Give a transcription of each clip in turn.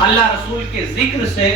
اللہ رسول کے ذکر سے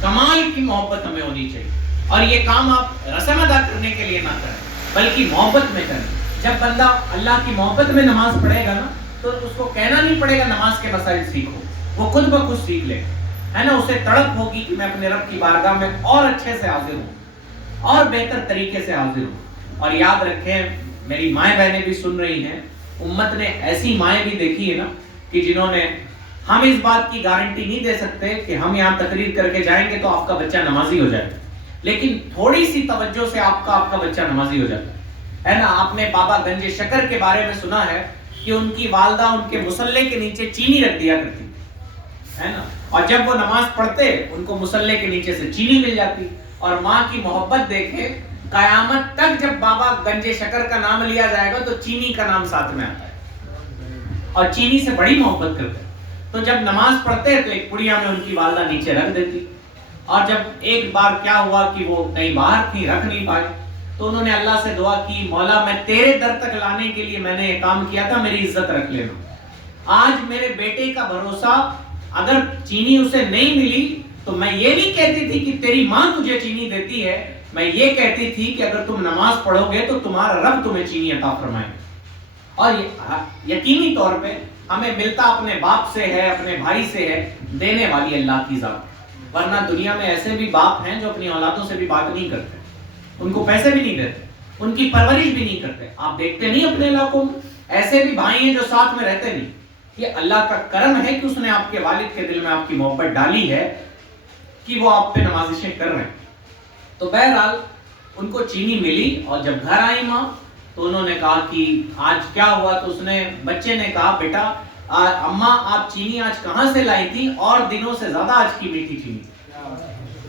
کمال کی محبت ہمیں ہونی چاہیے. اور یہ کام آپ رسم ادا کرنے کے لیے نہ کریں بلکہ محبت میں کریں. جب بندہ اللہ کی محبت میں نماز پڑھے گا نا تو اس کو کہنا نہیں پڑے گا نماز کے مسائل سیکھو, وہ خود بخود سیکھ لے گا, ہے نا. اسے تڑپ ہوگی کہ میں اپنے رب کی بارگاہ میں اور اچھے سے حاضر ہوں اور بہتر طریقے سے حاضر ہوں. اور یاد رکھیں, میری مائیں بہنیں بھی سن رہی ہیں, امت نے ایسی مائیں بھی دیکھی ہے نا کہ جنہوں نے, ہم اس بات کی گارنٹی نہیں دے سکتے کہ ہم یہاں تقریر کر کے جائیں گے تو آپ کا بچہ نمازی ہو جائے, لیکن تھوڑی سی توجہ سے آپ کا بچہ نمازی ہو جاتا ہے نا. آپ نے بابا گنج شکر کے بارے میں سنا ہے کہ ان کی والدہ ان کے مصلے کے نیچے چینی رکھ دیا کرتی ہے نا, اور جب وہ نماز پڑھتے ان کو مصلے کے نیچے سے چینی مل جاتی. اور ماں کی محبت دیکھیں, قیامت تک جب بابا گنج شکر کا نام لیا جائے گا تو چینی کا نام ساتھ میں آتا ہے اور چینی سے بڑی محبت کرتے ہیں. تو جب نماز پڑھتے تو ایک پڑیا میں ان کی والدہ نیچے رکھ دیتی, اور جب ایک بار کیا ہوا کہ وہ کہیں باہر تھی, رکھ نہیں پائے, تو انہوں نے اللہ سے دعا کی, مولا میں تیرے در تک لانے کے لیے میں نے یہ کام کیا تھا, میری عزت رکھ لینا. آج میرے بیٹے کا بھروسہ, اگر چینی اسے نہیں ملی تو میں یہ نہیں کہتی تھی کہ تیری ماں تجھے چینی دیتی ہے, میں یہ کہتی تھی کہ اگر تم نماز پڑھو گے تو تمہارا رب تمہیں چینی عطا فرمائے. اور یقینی طور پہ ہمیں ملتا اپنے باپ سے ہے, اپنے بھائی سے ہے, دینے والی اللہ کی ذات. ورنہ دنیا میں ایسے بھی باپ ہیں جو اپنی اولادوں سے بھی بات نہیں کرتے, ان کو پیسے بھی نہیں دیتے, ان کی پرورش بھی نہیں کرتے. آپ دیکھتے نہیں اپنے علاقوں میں ایسے بھی بھائی ہیں جو ساتھ میں رہتے نہیں. یہ اللہ کا کرم ہے کہ اس نے آپ کے والد کے دل میں آپ کی محبت ڈالی ہے کہ وہ آپ پہ نوازشیں کر رہے ہیں. تو بہرحال ان کو چینی ملی, اور جب گھر آئی ماں تو انہوں نے کہا کہ آج کیا ہوا, تو اس نے, بچے نے کہا, بیٹا اماں آپ چینی آج کہاں سے لائی تھی, اور دنوں سے زیادہ آج کی میٹھی چینی.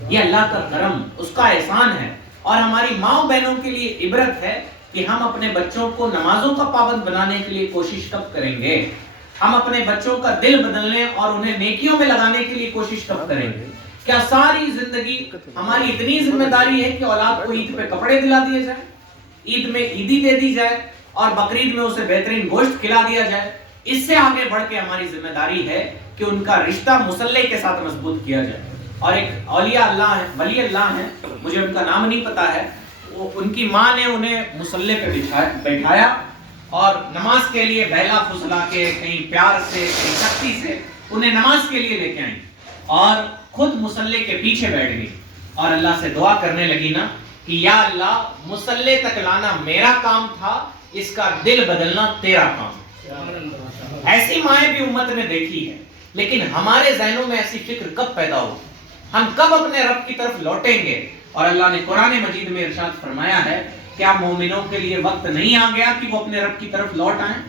یہ اللہ کا کرم, اس کا احسان ہے. اور ہماری ماں بہنوں کے لیے عبرت ہے کہ ہم اپنے بچوں کو نمازوں کا پابند بنانے کے لیے کوشش کب کریں گے, ہم اپنے بچوں کا دل بدلنے اور انہیں نیکیوں میں لگانے کے لیے کوشش کب کریں گے. کیا ساری زندگی ہماری اتنی ذمہ داری ہے کہ اولاد کو عید پہ کپڑے دلا دیے جائیں, عید میں عیدی دے دی جائے, اور بقرعید میں اسے بہترین گوشت کھلا دیا جائے؟ اس سے آگے بڑھ کے ہماری ذمہ داری ہے کہ ان کا رشتہ مصلے کے ساتھ مضبوط کیا جائے. اور ایک اولیاء اللہ ہے, ولی اللہ ہیں, مجھے ان کا نام نہیں پتا ہے, ان کی ماں نے انہیں مصلے پہ بیٹھایا اور نماز کے لیے بہلا پھسلا کے, کہیں پیار سے, کہیں سختی سے انہیں نماز کے لیے لے کے آئیں, اور خود مصلے کے پیچھے بیٹھ گئی اور اللہ سے دعا کرنے لگی نا کہ یا اللہ, مصلے تک لانا میرا کام تھا, اس کا دل بدلنا تیرا کام. ایسی مائیں بھی امت نے دیکھی ہے, لیکن ہمارے ذہنوں میں ایسی فکر کب پیدا ہو, ہم کب اپنے رب کی طرف لوٹیں گے؟ اور اللہ نے قرآن مجید میں ارشاد فرمایا ہے, کیا مومنوں کے لیے وقت نہیں آ گیا کہ وہ اپنے رب کی طرف لوٹ آئیں؟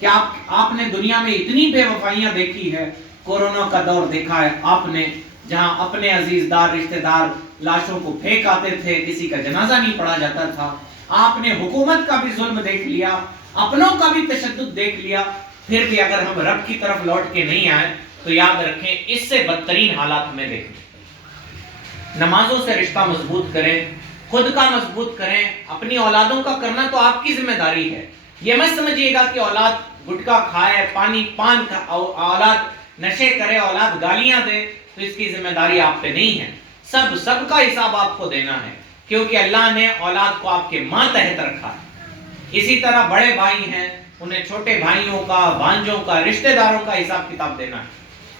کیا آپ نے دنیا میں اتنی بے وفائیاں دیکھی ہے, کورونا کا دور دیکھا ہے آپ نے, جہاں اپنے عزیز دار, رشتہ دار لاشوں کو پھینک آتے تھے, کسی کا جنازہ نہیں پڑھا جاتا تھا. آپ نے حکومت کا بھی ظلم دیکھ لیا, اپنوں کا بھی تشدد دیکھ لیا, پھر بھی اگر ہم رب کی طرف لوٹ کے نہیں آئے تو یاد رکھیں اس سے بدترین حالات ہمیں دیکھیں. نمازوں سے رشتہ مضبوط کریں, خود کا مضبوط کریں, اپنی اولادوں کا کرنا تو آپ کی ذمہ داری ہے. یہ مت سمجھیے گا کہ اولاد گٹکا کھائے, پان اولاد نشے کرے, اولاد گالیاں دے تو اس کی ذمہ داری آپ پہ نہیں ہے. سب کا حساب آپ کو دینا ہے, کیونکہ اللہ نے اولاد کو آپ کے ماتحت رکھا ہے. اسی طرح بڑے بھائی ہیں, انہیں چھوٹے بھائیوں کا, بھانجوں کا, رشتہ داروں کا حساب کتاب دینا ہے.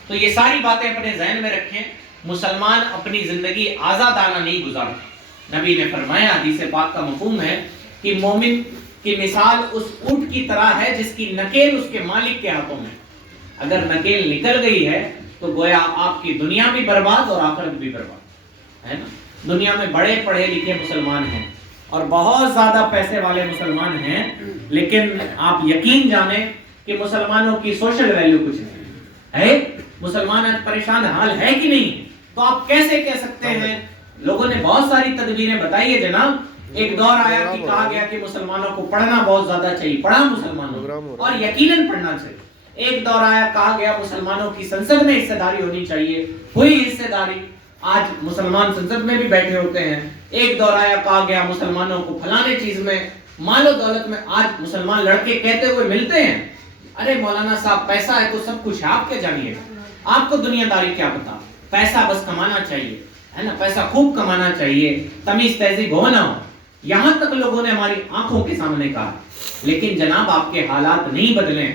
تو یہ ساری باتیں اپنے ذہن میں رکھیں. مسلمان اپنی زندگی آزادانہ نہیں گزارتا. نبی نے فرمایا, حدیث پاک کا مفہوم ہے کہ مومن کی مثال اس اونٹ کی طرح ہے جس کی نکیل اس کے مالک کے ہاتھوں میں. اگر نکیل نکل گئی ہے تو گویا آپ کی دنیا بھی برباد اور آخرت بھی برباد ہے نا. دنیا میں بڑے پڑھے لکھے مسلمان ہیں اور بہت زیادہ پیسے والے مسلمان ہیں, لیکن آپ یقین جانیں کہ مسلمانوں کی سوشل ویلیو کچھ نہیں ہے. مسلمان آج پریشان حال ہے کہ نہیں؟ تو آپ کیسے کہہ سکتے ہیں؟ لوگوں نے بہت ساری تدبیریں بتائی ہے جناب. ایک دور آیا کہ کہا گیا کہ مسلمانوں کو پڑھنا بہت زیادہ چاہیے, پڑھا مسلمانوں, اور یقیناً پڑھنا چاہیے. ایک دور آیا کہا گیا مسلمانوں کی سنسد میں حصہ داری ہونی چاہیے, ہوئی حصہ داری, آج مسلمان سنسد میں بھی بیٹھے ہوتے ہیں. ایک دور آیا کہا گیا مسلمانوں کو فلانے چیز میں, مال و دولت میں. آج مسلمان لڑکے کہتے ہوئے ملتے ہیں, ارے مولانا صاحب پیسہ ہے تو سب کچھ ہے, آپ کیا جانیے گا. آپ کو دنیا داری کیا پتا، پیسہ بس کمانا چاہیے، ہے نا، پیسہ خوب کمانا چاہیے، تمیز تہذیب ہو نہ ہو، یہاں تک لوگوں نے ہماری آنکھوں کے سامنے کہا۔ لیکن جناب آپ کے حالات نہیں بدلے۔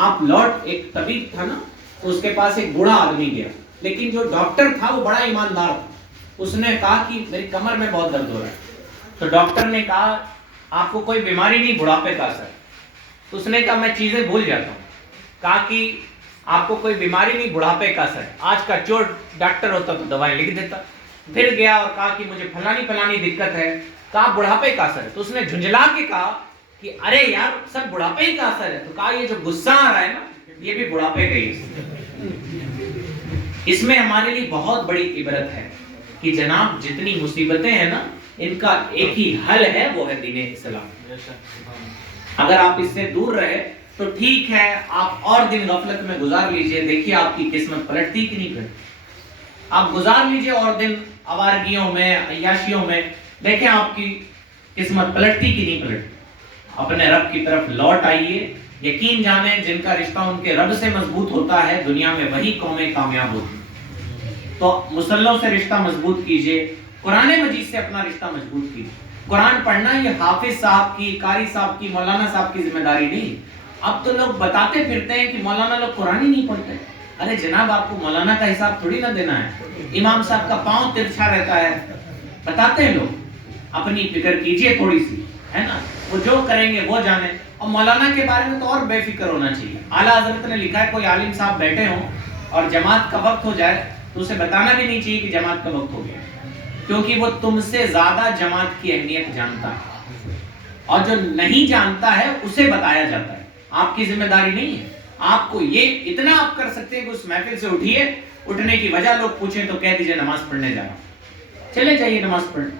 آپ لوٹ، ایک طبیب تھا نا، اس کے پاس ایک بوڑھا آدمی گیا، لیکن جو ڈاکٹر تھا وہ بڑا ایماندار تھا۔ اس نے کہا کہ میری کمر میں بہت درد ہو رہا ہے۔ تو ڈاکٹر نے کہا آپ کو کوئی بیماری نہیں، بڑھاپے کا اثر۔ تو اس نے کہا میں چیزیں بھول جاتا ہوں۔ کہا کہ آپ کو کوئی بیماری نہیں، بڑھاپے کا اثر۔ آج کا چور ڈاکٹر ہوتا تو دوائیں لکھ دیتا۔ پھر گیا اور کہا کہ مجھے فلانی دقت ہے۔ کہا بڑھاپے کا اثر ہے۔ تو اس نے جھنجھلا کے کہا کہ ارے یار سب بڑھاپے ہی کا اثر ہے۔ تو کہا یہ جو غصہ آ رہا ہے نا، یہ بھی بڑھاپے کا ہی ہے۔ اس میں ہمارے لیے بہت بڑی عبرت ہے کہ جناب جتنی مصیبتیں ہیں نا، ان کا ایک ہی حل ہے، وہ ہے دین اسلام۔ اگر آپ اس سے دور رہے تو ٹھیک ہے، آپ اور دن غفلت میں گزار لیجئے، دیکھیے آپ کی قسمت پلٹتی کہ نہیں پلٹتی۔ آپ گزار لیجئے اور دن آوارگیوں میں، عیاشیوں میں، دیکھیں آپ کی قسمت پلٹتی کہ نہیں پلٹتی۔ اپنے رب کی طرف لوٹ آئیے۔ یقین جانیں جن کا رشتہ ان کے رب سے مضبوط ہوتا ہے، دنیا میں وہی قومیں کامیاب ہوتی ہیں۔ تو مصلوں سے رشتہ مضبوط کیجئے، قرآن مجید سے اپنا رشتہ مضبوط کیجئے۔ قرآن پڑھنا یہ حافظ صاحب کی، قاری صاحب کی، مولانا صاحب کی ذمہ داری نہیں۔ اب تو لوگ بتاتے پھرتے ہیں کہ مولانا لوگ قرآن ہی نہیں پڑھتے۔ ارے جناب آپ کو مولانا کا حساب تھوڑی نہ دینا ہے، امام صاحب کا پاؤں ترچھا رہتا ہے، بتاتے ہیں لوگ۔ اپنی فکر کیجئے تھوڑی سی، ہے نا، وہ جو کریں گے وہ جانے۔ اور مولانا کے بارے میں تو اور بے فکر ہونا چاہیے۔ اعلیٰ حضرت نے لکھا ہے کوئی عالم صاحب بیٹھے ہوں اور جماعت کا وقت ہو جائے تو اسے بتانا بھی نہیں چاہیے کہ جماعت کا وقت ہو گیا، کیونکہ وہ تم سے زیادہ جماعت کی اہمیت جانتا ہے، اور جو نہیں جانتا ہے اسے بتایا جاتا ہے۔ آپ کی ذمہ داری نہیں ہے۔ آپ کو یہ اتنا آپ کر سکتے ہیں کہ اس محفل سے اٹھیے، اٹھنے کی وجہ لوگ پوچھیں تو کہہ دیجئے نماز پڑھنے جا رہا ہوں، چلے جائیے نماز پڑھنے۔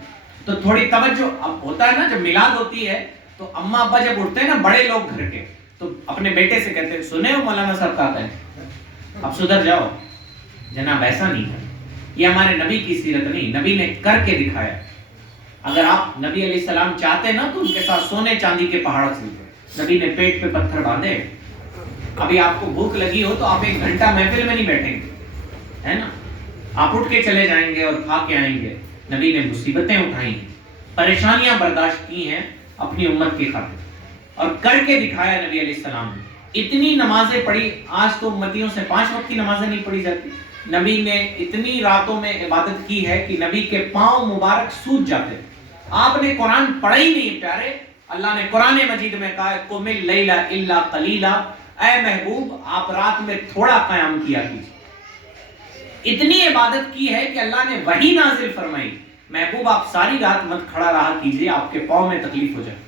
تو تھوڑی توجہ اب ہوتا ہے نا، جب میلاد ہوتی ہے تو اماں ابا جب اٹھتے ہیں نا، بڑے لوگ گھر کے، تو اپنے بیٹے سے کہتے ہیں سنے ہو مولانا صاحب کا آتا ہے، اب سدھر جاؤ۔ جناب ایسا نہیں ہے، یہ ہمارے نبی کی سیرت نہیں، نبی نے کر کے دکھایا۔ اگر آپ نبی علیہ السلام چاہتے نا تو ان کے ساتھ سونے چاندی کے پہاڑ سلتے۔ نبی نے پیٹ پہ پتھر باندھے۔ ابھی آپ کو بھوک لگی ہو تو آپ 1 گھنٹہ محفل میں نہیں بیٹھیں گے، ہے نا، آپ اٹھ کے چلے جائیں گے اور کھا کے آئیں گے۔ نبی نے مصیبتیں اٹھائی ہیں، پریشانیاں برداشت کی ہیں اپنی امت کی خاطر، اور کر کے دکھایا نبی علیہ السلام نے۔ اتنی نمازیں پڑھی، آج تو امتیوں سے 5 وقت کی نمازیں نہیں پڑھی جاتی۔ نبی نے اتنی راتوں میں عبادت کی ہے کہ نبی کے پاؤں مبارک سوج جاتے۔ آپ نے قرآن پڑھا ہی نہیں پیارے۔ اللہ نے قرآن مجید میں کہا ہے قم اللیل الا قلیلا، اے محبوب آپ رات میں تھوڑا قیام کیا کیجیے۔ اتنی عبادت کی ہے کہ اللہ نے وحی نازل فرمائی، محبوب آپ ساری رات مت کھڑا رہا کیجیے، آپ کے پاؤں میں تکلیف ہو جائے۔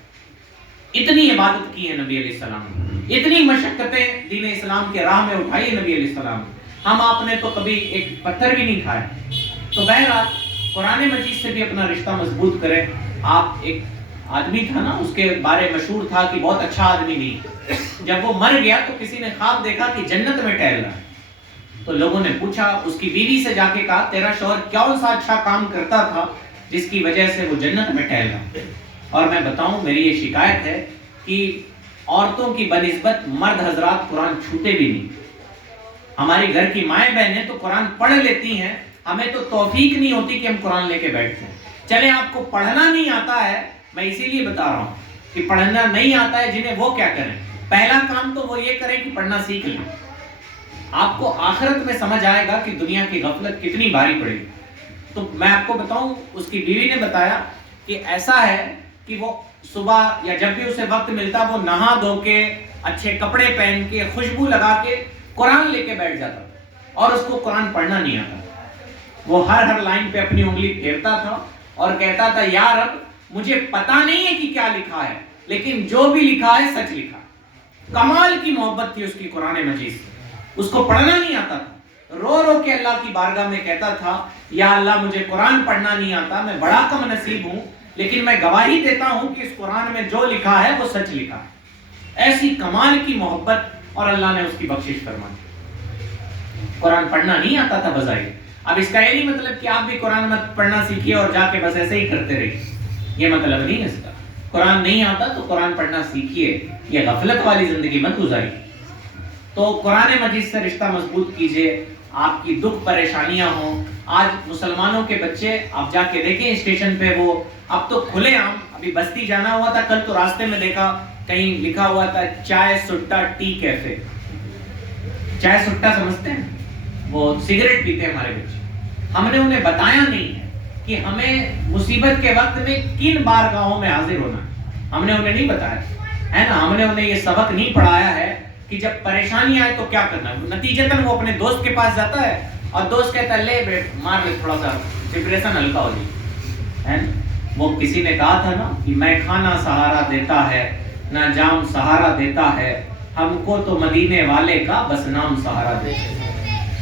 اتنی عبادت کی ہے نبی علیہ السلام نے، اتنی مشقتیں دین اسلام کے راہ میں اٹھائی ہے نبی علیہ السلام نے۔ ہم آپ نے تو کبھی ایک پتھر بھی نہیں کھایا۔ تو بہرحال قرآن مجید سے بھی اپنا رشتہ مضبوط کریں۔ آپ ایک آدمی تھا نا، اس کے بارے مشہور تھا کہ بہت اچھا آدمی نہیں۔ جب وہ مر گیا تو کسی نے خواب دیکھا کہ جنت میں ٹہل رہا ہے۔ تو لوگوں نے پوچھا، اس کی بیوی سے جا کے کہا تیرا شوہر کون سا اچھا کام کرتا تھا جس کی وجہ سے وہ جنت میں ٹہل رہا؟ اور میں بتاؤں میری یہ شکایت ہے کہ عورتوں کی بنسبت مرد حضرات قرآن چھوتے بھی نہیں۔ ہماری گھر کی مائیں بہنیں تو قرآن پڑھ لیتی ہیں، ہمیں تو توفیق نہیں ہوتی کہ ہم قرآن لے کے بیٹھتے ہیں۔ چلیں آپ کو پڑھنا نہیں آتا ہے، میں اسی لیے بتا رہا ہوں کہ پڑھنا نہیں آتا ہے جنہیں وہ کیا کریں، پہلا کام تو وہ یہ کریں کہ پڑھنا سیکھ لیں۔ آپ کو آخرت میں سمجھ آئے گا کہ دنیا کی غفلت کتنی بھاری پڑے گی۔ تو میں آپ کو بتاؤں، اس کی بیوی نے بتایا کہ ایسا ہے کہ وہ صبح یا جب بھی اسے وقت ملتا وہ نہا دھو کے اچھے کپڑے پہن کے خوشبو لگا کے قرآن لے کے بیٹھ جاتا تھا، اور اس کو قرآن پڑھنا نہیں آتا۔ وہ ہر لائن پہ اپنی انگلی پھیرتا تھا اور کہتا تھا یا رب مجھے پتا نہیں ہے کہ کیا لکھا ہے، لیکن جو بھی لکھا ہے سچ لکھا۔ کمال کی محبت تھی اس کی قرآن مجید سے۔ اس کو پڑھنا نہیں آتا تھا، رو رو کے اللہ کی بارگاہ میں کہتا تھا یا اللہ مجھے قرآن پڑھنا نہیں آتا، میں بڑا کم نصیب ہوں، لیکن میں گواہی دیتا ہوں کہ اس قرآن میں جو لکھا ہے وہ سچ لکھا ہے۔ ایسی کمال کی محبت، اور اللہ نے اس کی بخشش فرمائی۔ قرآن پڑھنا نہیں آتا تھا بظاہر۔ اب اس کا یہ نہیں مطلب کہ آپ بھی قرآن مت پڑھنا سیکھیے اور جا کے بس ایسے ہی کرتے رہیے، یہ مطلب نہیں ہے اس کا۔ قرآن نہیں آتا تو قرآن پڑھنا سیکھیے، یہ غفلت والی زندگی مت گزاریے۔ تو قرآن مجید سے رشتہ مضبوط کیجئے. آپ کی دکھ پریشانیاں ہوں, آج مسلمانوں کے بچے آپ جا کے دیکھیں اسٹیشن پہ, وہ اب تو کھلے عام, ابھی بستی جانا ہوا تھا کل تو راستے میں دیکھا کہیں لکھا ہوا تھا چائے سٹا ٹی کیفے. چائے سٹا سمجھتے ہیں, وہ سگریٹ پیتے ہیں ہمارے بچے. ہم نے انہیں بتایا نہیں ہے کہ ہمیں مصیبت کے وقت میں کن بارگاہوں میں حاضر ہونا ہے, ہم نے انہیں نہیں بتایا ہے نا. ہم نے انہیں یہ سبق نہیں پڑھایا ہے کہ جب پریشانی آئے تو کیا کرنا ہے. نتیجتاً وہ اپنے دوست کے پاس جاتا ہے اور دوست کہتا ہے لے بیٹ مار لے تھوڑا سا ڈپریشن ہلکا ہو جائے. وہ کسی نے کہا تھا نا کہ میں کھانا سہارا دیتا ہے نہ جام سہارا دیتا ہے, ہم کو تو مدینے والے کا بس نام سہارا دیتا ہے.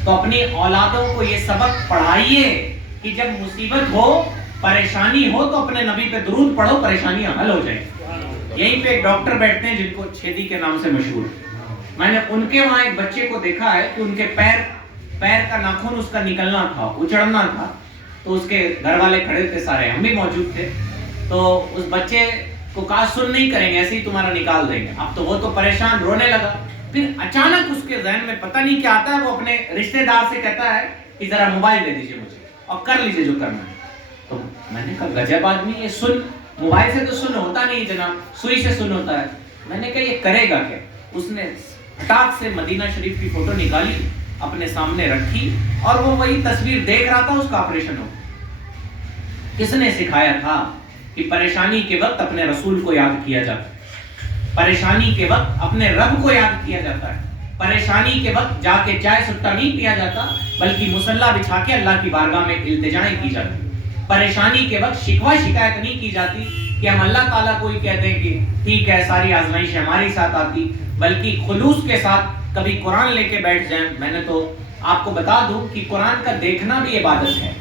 تو اپنی اولادوں کو یہ سبق پڑھائیے کہ جب مصیبت ہو پریشانی ہو تو اپنے نبی پہ درود پڑھو, پریشانیاں حل ہو جائیں. یہیں پہ ایک ڈاکٹر بیٹھتے ہیں جن کو چھیدی کے نام سے مشہور, میں نے ان کے وہاں ایک بچے کو دیکھا ہے کہ ان کے پیر کا ناخن اس کا نکلنا تھا, اچڑنا تھا, تو اس کے گھر والے کھڑے تھے سارے, ہم بھی موجود تھے. تو اس بچے کو کہا سن نہیں کریں گے, ایسے ہی تمہارا نکال دیں گے. اب تو وہ تو پریشان رونے لگا. پھر اچانک اس کے ذہن میں پتہ نہیں کیا آتا ہے, وہ اپنے رشتہ دار سے کہتا ہے کہ ذرا موبائل دے دیجئے مجھے اور کر لیجئے جو کرنا ہے. تو میں نے کہا گجب آدمی, یہ سن موبائل سے تو سن ہوتا نہیں جناب, سوئی سے سن ہوتا ہے. میں نے کہا یہ کرے گا کیا. اس نے پٹاخ سے مدینہ شریف کی فوٹو نکالی, اپنے سامنے رکھی, اور وہ وہی تصویر دیکھ رہا تھا, اس کا آپریشن ہو. کس نے سکھایا تھا کہ پریشانی کے وقت اپنے رسول کو یاد کیا جاتا ہے, پریشانی کے وقت اپنے رب کو یاد کیا جاتا ہے, پریشانی کے وقت جا کے چائے سٹا نہیں پیا جاتا بلکہ مصلی بچھا کے اللہ کی بارگاہ میں التجائیں کی جاتی. پریشانی کے وقت شکوہ شکایت نہیں کی جاتی کہ ہم اللہ تعالیٰ کو ہی کہتے ہیں کہ ٹھیک ہے ساری آزمائش ہمارے ساتھ آتی, بلکہ خلوص کے ساتھ کبھی قرآن لے کے بیٹھ جائیں. میں نے تو آپ کو بتا دوں کہ قرآن کا دیکھنا بھی عبادت ہے,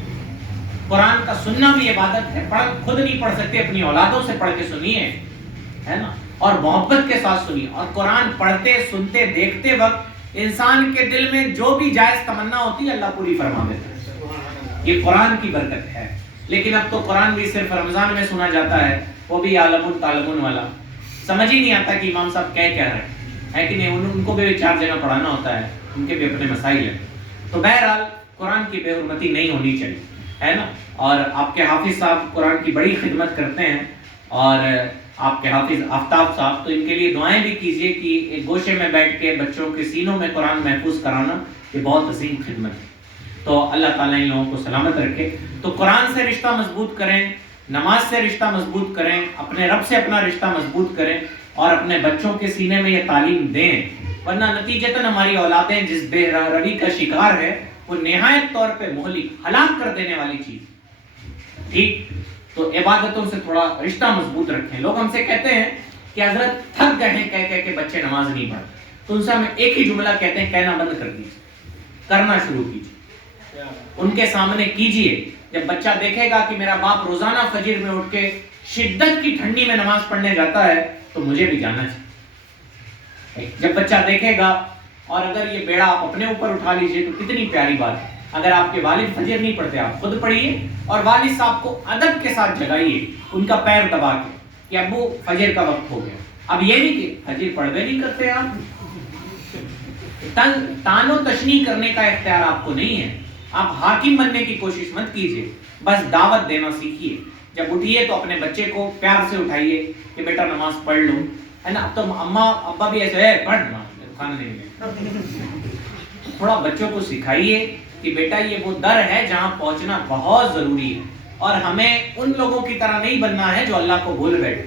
قرآن کا سننا بھی عبادت ہے. خود نہیں پڑھ سکتے, اپنی اولادوں سے پڑھ کے سنیے, ہے نا, اور محبت کے ساتھ سنیے. اور قرآن پڑھتے سنتے دیکھتے وقت انسان کے دل میں جو بھی جائز تمنا ہوتی ہے اللہ پوری فرما دیتا ہے. یہ قرآن کی برکت ہے. لیکن اب تو قرآن بھی صرف رمضان میں سنا جاتا ہے, وہ بھی عالمون تعلمون والا, سمجھ ہی نہیں آتا کہ امام صاحب کہہ کیا رہے ہیں کہ نہیں. ان کو بھی 4 جگہ پڑھانا ہوتا ہے, ان کے بھی اپنے مسائل ہیں. تو بہرحال قرآن کی بے حرمتی نہیں ہونی چاہیے, ہے نا. اور آپ کے حافظ صاحب قرآن کی بڑی خدمت کرتے ہیں, اور آپ کے حافظ آفتاب صاحب, تو ان کے لیے دعائیں بھی کیجئے کہ ایک گوشے میں بیٹھ کے بچوں کے سینوں میں قرآن محفوظ کرانا یہ بہت عظیم خدمت ہے. تو اللہ تعالیٰ ان لوگوں کو سلامت رکھے. تو قرآن سے رشتہ مضبوط کریں, نماز سے رشتہ مضبوط کریں, اپنے رب سے اپنا رشتہ مضبوط کریں, اور اپنے بچوں کے سینے میں یہ تعلیم دیں. ورنہ نتیجتاً ہماری اولادیں جس بے روی کا شکار ہے وہ نہایت طور پہ مہلک, ہلاک کر دینے والی چیز. ٹھیک, تو عبادتوں سے تھوڑا رشتہ مضبوط رکھیں. لوگ ہم سے کہتے ہیں کہ حضرت تھک گئے ہیں کہہ کہہ کے بچے نماز نہیں پڑھتے, تو ان سے ہم ایک ہی جملہ کہتے ہیں, کہنا بند کر دیجیے, کرنا شروع کیجیے, ان کے سامنے کیجیے. جب بچہ دیکھے گا کہ میرا باپ روزانہ فجر میں اٹھ کے شدت کی ٹھنڈی میں نماز پڑھنے جاتا ہے تو مجھے بھی جانا چاہیے. جب بچہ دیکھے گا, اور اگر یہ بیڑا آپ اپنے اوپر اٹھا لیجئے تو کتنی پیاری بات ہے. اگر آپ کے والد فجر نہیں پڑھتے آپ خود پڑھیے, اور والد صاحب کو ادب کے ساتھ جگائیے, ان کا پیر دبا کے کہ ابو فجر کا وقت ہو گیا. اب یہ نہیں کہ فجر پڑھوے نہیں کرتے آپ, تان و تشنیع کرنے کا اختیار آپ کو نہیں ہے. آپ حاکم بننے کی کوشش مت کیجیے, بس دعوت دینا سیکھیے. جب اٹھیے تو اپنے بچے کو پیار سے اٹھائیے کہ بیٹا نماز پڑھ لو, ہے نا. اب تو اماں ابا بھی ایسے ہے پڑھ کھانا نہیں ملے. تھوڑا بچوں کو سکھائیے کہ بیٹا یہ وہ در ہے جہاں پہنچنا بہت ضروری ہے, اور ہمیں ان لوگوں کی طرح نہیں بننا ہے جو اللہ کو بھول بیٹھے.